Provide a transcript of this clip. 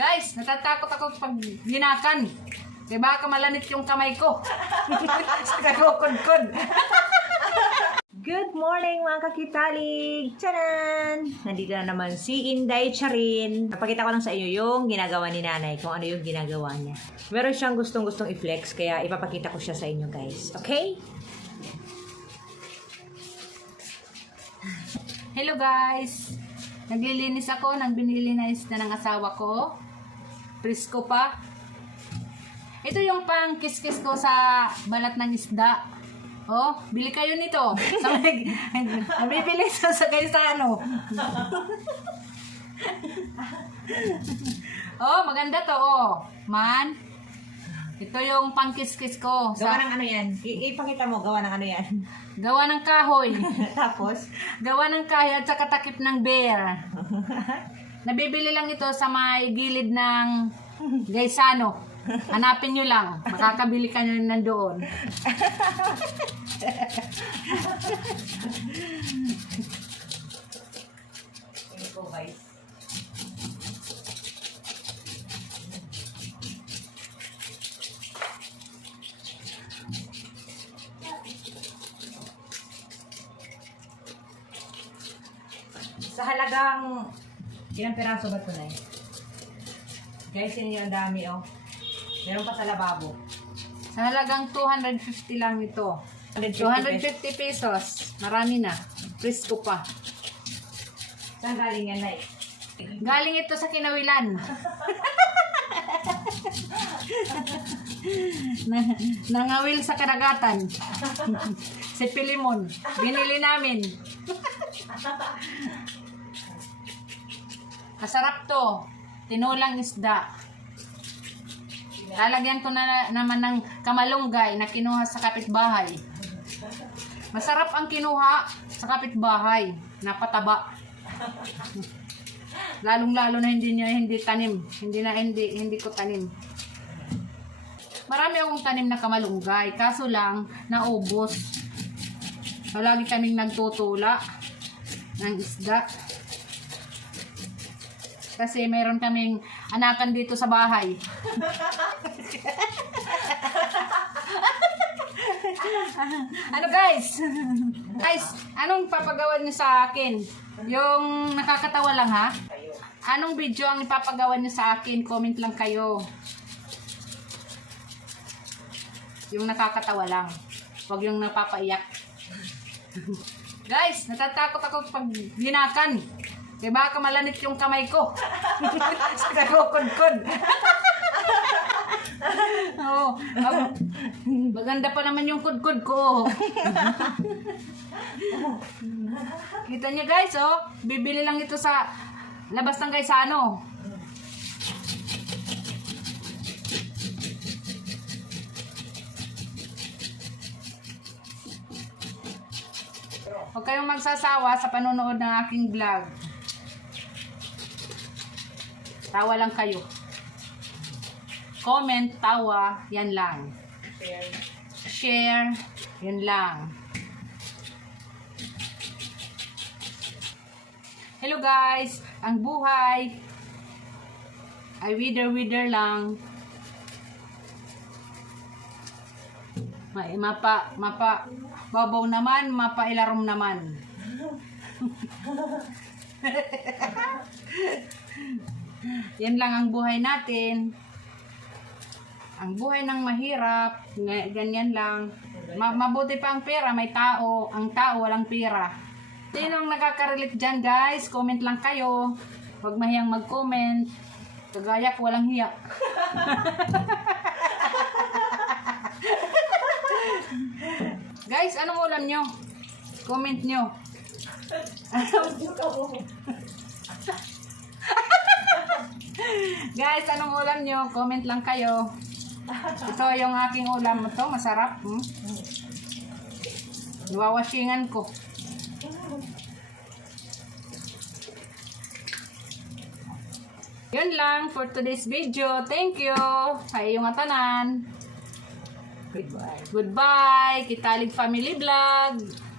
Guys, natatakot ako pag ginakan. Kaya baka malanit yung kamay ko. Sa kagukod-kod. Good morning mga kakitalig! Tcharan! Nandito na naman si Inday Charin. Napakita ko lang sa inyo yung ginagawa ni nanay, kung ano yung ginagawa niya. Meron siyang gustong-gustong i-flex, kaya ipapakita ko siya sa inyo guys. Okay? Hello guys! Naglilinis ako ng binili na ng asawa ko. Presko pa. Ito yung pang kiskis ko sa balat ng isda. Oh, bili kayo nito. Sa may, nabibili sa sa kayo sa ano. oh, maganda to oh. Man. Ito yung pang kiskis ko. Gawa Sa, ng ano yan? I- ipakita mo, gawa ng ano yan. gawa ng kahoy. Tapos, Gawa ng kahoy at saka takip ng bear. Nabibili lang ito sa may gilid ng Gaisano. Hanapin nyo lang. Makakabili ka nyo nandoon. Ito. Sa halagang ilang piraso ba ito na Guys, yun yung dami oh. Meron pa sa lababo. Sa halagang 250 lang ito. 250 pesos. Marami na. Presko pa. Saan galing yan, Nay? Galing ito sa kinawilan. Na- Nangawil sa karagatan. si Pilimon. Binili namin. Masarap to. Tinulang isda. Lalagyan ko na naman ng kamalunggay na kinuha sa kapitbahay. Masarap ang kinuha sa kapitbahay. Napataba. Lalong-lalo na hindi niya hindi tanim. Hindi na hindi hindi ko tanim. Marami akong tanim na kamalunggay, kaso lang naubos. Palagi kaming nagtutula ng isda. Kasi mayroon kaming anakan dito sa bahay. ano guys? guys, anong papagawa niyo sa akin? Yung nakakatawa lang ha? Anong video ang ipapagawa niyo sa akin? Comment lang kayo. Yung nakakatawa lang. Huwag yung napapaiyak. Guys, natatakot ako pag ginakan. Kaya baka malanit yung kamay ko. Sa kagukod-kod. Oo. mag- maganda pa naman yung kudkod ko. Kita niyo guys, oh. Bibili lang ito sa labas ng Gaisano. Huwag kayong magsasawa sa panonood ng aking vlog. Tawa lang kayo. Comment, tawa, yan lang. Share, yun lang. Hello guys! Ang buhay ay wither-wither lang. Ma mapa, mapa, babaw naman, mapa ilarom naman. Yan lang ang buhay natin. Ang buhay ng mahirap, ganyan lang. Ma- mabuti pa ang pera, may tao. Ang tao, walang pera. Sino ang nakaka-relate dyan, guys? Comment lang kayo. Huwag mahiyang mag-comment. Kagaya ko, walang hiya. guys, anong ulam nyo? Comment nyo. Guys, anong ulam nyo? Comment lang kayo. Ito yung aking ulam. Ito, masarap. Hmm? Iwawashingan ko. Yun lang for today's video. Thank you. Ay yung atanan. Goodbye. Goodbye. Kitalig Family Vlog.